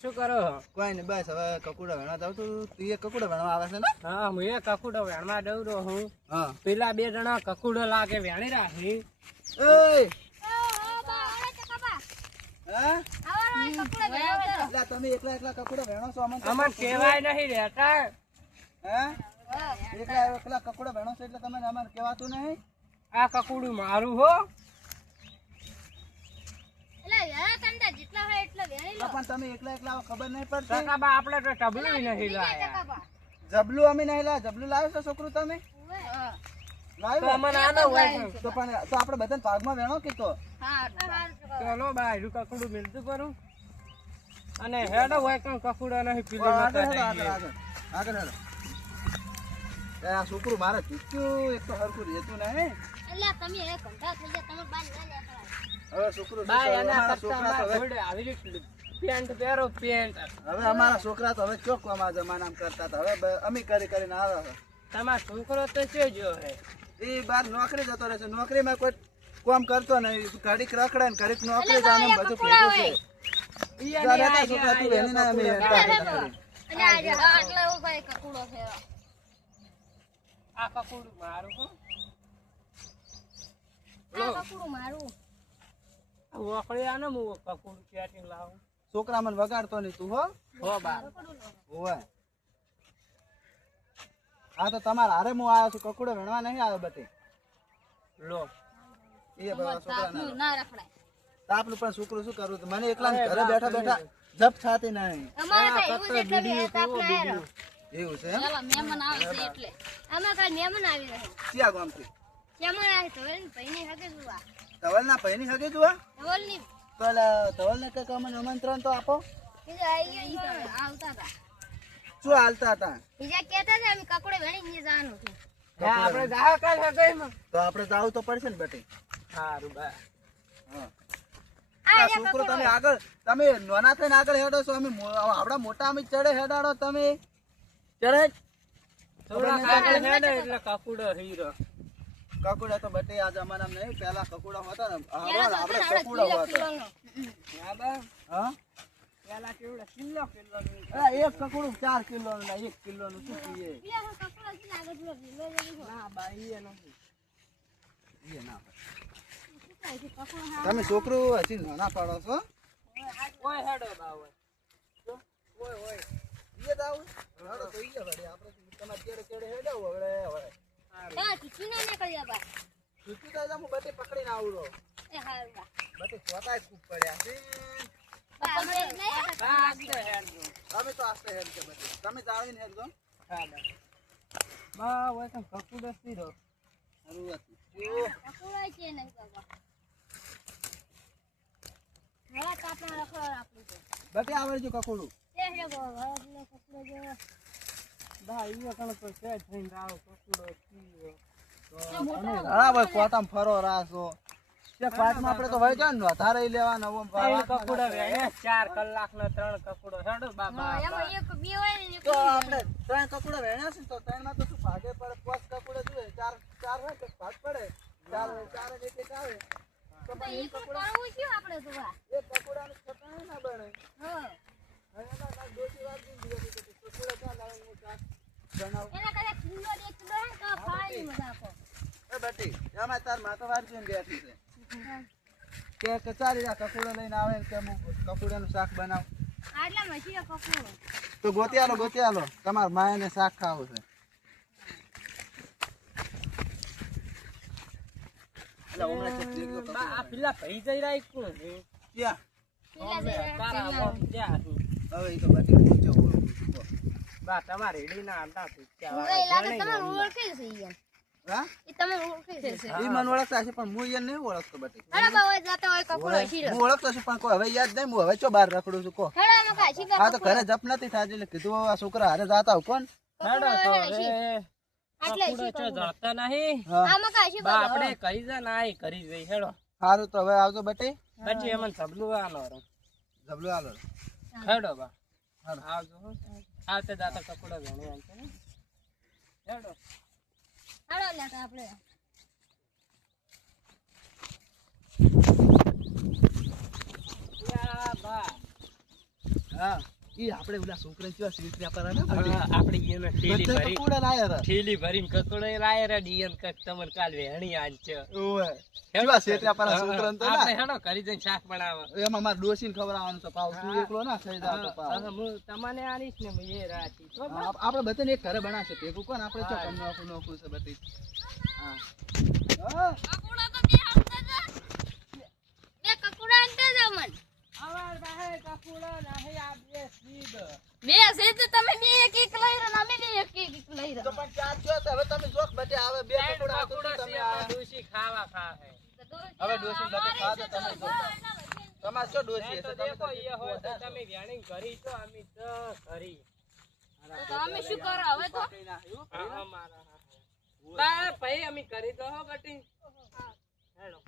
શું કરો? કોઈ નહીં, બસ હવે કકુડા વેણવા જાવ તું. તું એ કકુડા વેણવા આવે છે ને? હા, હું એ કકુડો વેણવા દઉં રહ્યો હું. હા. પેલા બે જણા કકુડો લાગે વેણી રાખી. ઓય હા તમે એકલા કકુડા વેણો છો? અમન કહેવાય નહીં રહેતા. હે એકલા કકુડા વેણો છો એટલે તમને અમને કહેવાતું નહીં? આ કકુડું મારું હો. પણ તમે એકલા ખબર નહીં પડતી. કાકા આપણે તો ટબલું નહીં લાયા. જબલું અમે નહીં લાવ્યા. જબલું લાવ્યો છો છોકરું તમે? તો અમને આનો હોય છે. તો આપણે બધા ભાગમાં વેણો કીધો. ચલો બાય કકુડું મિલતું કરું અને હેડો હોય કઈ કકુડો નહીં પીલું આગળ આ છોકરું મારે ચૂક્યું એક તો હરખું રહેતું નહીં. હવે છોકરું પેન્ટ પહેરો પેન્ટ. હવે અમારા છોકરા તો હવે ચોક જમાનામાં કરતા હતા. હવે અમે કરીને આવે. તમારો છોકરો તો શું જો હે? એ બાર નોકરી જતો રહેશે. નોકરીમાં કોઈ કામ કરતો નહીં. ઘડીક રખડે ને ઘડીક નોકરી જાય ને બધું ભેગું છે. આ કકુડું મારું હો. વખડી આને હું કકુડું પેટિંગ લાવું. છોકરા મને વગાડતો નહીં તું હો. હો બા હોવે. હા તો તમારા હારે હું આવ્યો છું. કકુડો વેણવા નહીં આવ્યો બધી. લો એ છોકરા તાપનું પણ છોકરું શું કરવું? મને એકલા ઘરે બેઠા બેઠા જપ થતી નહીં. એવું છે એમ? ક્યાં ગામથી? ધવલના ભાઈની હગે જોવા? તો ધવલને કંઈક અમને આમંત્રણ તો આપો. શું હાલતા હતા? આપણે જા કાલ હગઈમાં. તો આપણે જાવું તો પડશે ને બેટી. સારું બા. હા છોકરો તમે આગળ તમે નાના થઈને આગળ હેડો છો. અમે આપડા મોટા અમે ચડે હેડાડો તમે ચડે થોડા કાગળ હેડે એટલે કકુડો હીરો. કકુડા તો બટે આ જમાનામાં નહીં. પેલા કકુડા હતા ને આપણે કકુડા હતા. હા બા. હા પેલા કેવડા કિલો એક કકુડું 4 કિલોનું ને 1 કિલોનું શું કહીએ? ના બા ઈ નથી. એ ના તમે છોકરું હજી નાના પાડો છો. ઓય હેડો બા ઓય. ઓય ઓય. ઈ દાવ હેડો તો ઈ વડે આપણે તમાર કેડે કેડે હેડો હવે હવે. છૂટી તો હું બટે પકડીને આવડો. બટે સ્વતાય ખૂબ પડ્યા છે. બા આસ્તે હેડજો. તમે તો આસ્તે હેડ કે બટે તમે જાળવીને હેડજો. હા બા. બા ઓય તો કકુડો હીરો. શરૂઆત બટે આવડજો કકુડું. બા ઈ કણ તો છે થઈને આવો કકુડો હીરો. બરાબર કોતામ ફરો રાસો. તે પાટમાં આપણે તો વઈ જાય ને વધારે લેવાના ઓમ કકુડો વેણે 4 કલાકનો 3 કકુડો હેડો બા બા. તો આપણે 3 કકુડા વેણ્યા છે તો 3 માં તો શું ભાગે પડે? 5 કકુડા જોઈએ. 4 હોય તો ભાગ પડે. 4 એક આવે તો પણ એક કકુડાનું છતાં ના બને. એમાં કાંઈ દોશી વાત નહીં દીધી કે કકુડા ક્યાં લાવે હું શાક બનાવું. એ બેટી એમાં તાર માતો વારજીને બેઠી છે કે ચાલી રા કકુડો લઈને આવે કે હું કકુડાનું શાક બનાવ. તો ગોતી આલો તમારા માયાને શાક ખાવું છે. બા આ પેલા ભાઈ જઈ રહ્યા કોણ છે? ક્યાં? તારા આમ ક્યાં છે? હવે ઈ તો બેટી પૂછો. બા તમારે રેડીના આંટા છે હા ઈ મને ઓળખતા છે પણ હું એને નહીં ઓળખતો બેટી. હું ઓળખતો છું પણ કોઈ હવે યાદ નહીં. હું હવે ચો બહાર રખડું છું કો. હા તો ઘરે જપ નથી થાતી એટલે કીધું આ છોકરા હારે જાતા હું કોણ. હેડો તો હવે કકુડો ચો જડતા નહીં. બા આપણે કરી જા નાઈ કરી જઈ હેડો. સારું તો હવે આવજો બેટી. પછી એમને સબલું આલો જબલું હાલો. હેડો બા આવજો હો. આવતે દાતા કકુડો વેણી આવશે ને હેડો. યા બા હા ઈ આપણે ઓલા છોકરા કેવા સીટરિયા પર ને બધી આપડી એને ઠેલી બધા ભરી કપૂડા લાયા રા ઠેલી ભરીને કકોડે લાય રે ડીએન કક તમને કાલ વેણી આજ છે ઓય કેવા સીટરિયા પર છોકરા તો આપણે ના હેડો કરી જઈને શાક બનાવો એમાં માર ડોસીને ખવડાવવાનું છે પાવ તું એકલો ના થઈ જા તો પાવ હું તમને આલીશ ને હું એ રાતી આપણે બધાને એક ઘરે બનાવશે ભેગું કોણ આપણે ચો કમ નોખું છે બધી હા હા કકુડા તો બે આપતા જા બે કકુડા આંટા જા મન આવાર બાહે કકુડા નાહી આપજે સીધ બે છે તો તમે બે એક એક લઈ રહ્યા અમે બે એક એક લઈ તો રહ્યા પણ ચાર છો તો હવે તમે જોક બટે આવે બે કપડા તો કકુડા તમે છે આ દોશી ખાવા ખાહે હવે ડોસી બટે ખા તો તમે જો તમાર શું ડોસી તો હશે તમે દેખો એ હોય તો તમે વેણી કરી તો અમે તો કરી તો અમે શું કરો હવે તો હા મારા ભાઈ અમે કરી તો હો બટી હેડો